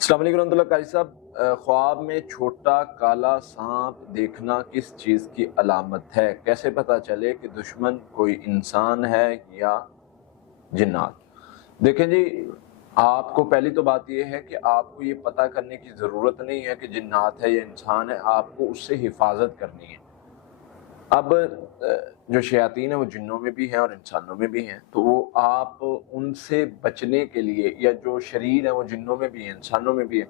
अस्सलाम वालेकुम रहमतुल्लाह। कारी साहब, ख्वाब में छोटा काला सांप देखना किस चीज़ की अलामत है? कैसे पता चले कि दुश्मन कोई इंसान है या जिन्नात? देखें जी, आपको पहली तो बात यह है कि आपको ये पता करने की ज़रूरत नहीं है कि जिन्नात है या इंसान है, आपको उससे हिफाजत करनी है। अब जो शयातीन है वो जिन्नों में भी हैं और इंसानों में भी हैं, तो वो आप उनसे बचने के लिए, या जो शरीर है वो जिन्नों में भी हैं इंसानों में भी हैं,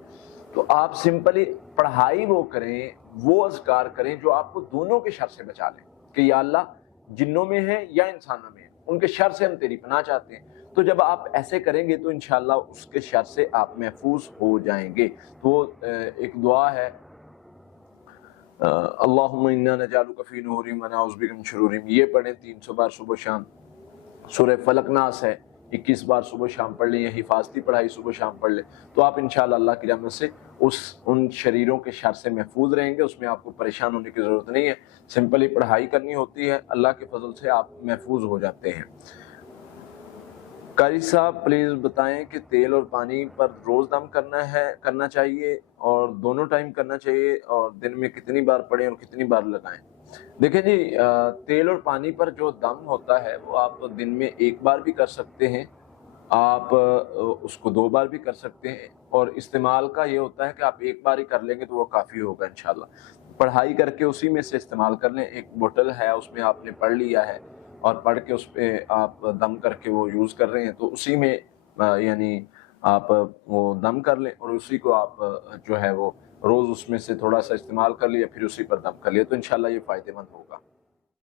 तो आप सिंपली पढ़ाई वो करें, वो अज़कार करें जो आपको दोनों के शर से बचा लें कि या अल्लाह, जिन्नों में है या इंसानों में है, उनके शर से हम तेरी पनाह चाहते हैं। तो जब आप ऐसे करेंगे तो इंशाअल्लाह उसके शर से आप महफूज हो जाएंगे। तो एक दुआ है, अल्लाहुम्मा इन्ना नजालुका फी नूरिहिम व नऊज़ु बिका मिन शुरूरिहिम, ये पढ़ें 300 बार सुबह शाम। सूरह फलक नास है 21 बार सुबह शाम पढ़ लें, या हिफाजती पढ़ाई सुबह शाम पढ़ लें, तो आप इंशाअल्लाह अल्लाह की रहमत से उन शरीरों के शर से महफूज रहेंगे। उसमें आपको परेशान होने की ज़रूरत नहीं है, सिंपली पढ़ाई करनी होती है, अल्लाह के फजल से आप महफूज हो जाते हैं। कारी साहब, प्लीज़ बताएं कि तेल और पानी पर रोज़ दम करना चाहिए और दोनों टाइम करना चाहिए, और दिन में कितनी बार पढ़ें और कितनी बार लगाएं? देखें जी, तेल और पानी पर जो दम होता है वो आप दिन में एक बार भी कर सकते हैं, आप उसको 2 बार भी कर सकते हैं, और इस्तेमाल का ये होता है कि आप एक बार ही कर लेंगे तो वो काफ़ी होगा इंशाअल्लाह। पढ़ाई करके उसी में से इस्तेमाल कर लें। एक बोतल है, उसमें आपने पढ़ लिया है और पढ़ के उस पे आप दम करके वो यूज़ कर रहे हैं, तो उसी में यानी आप वो दम कर लें और उसी को आप जो है वो रोज़ उसमें से थोड़ा सा इस्तेमाल कर लिया, फिर उसी पर दम कर लिया, तो इंशाअल्लाह ये फ़ायदेमंद होगा।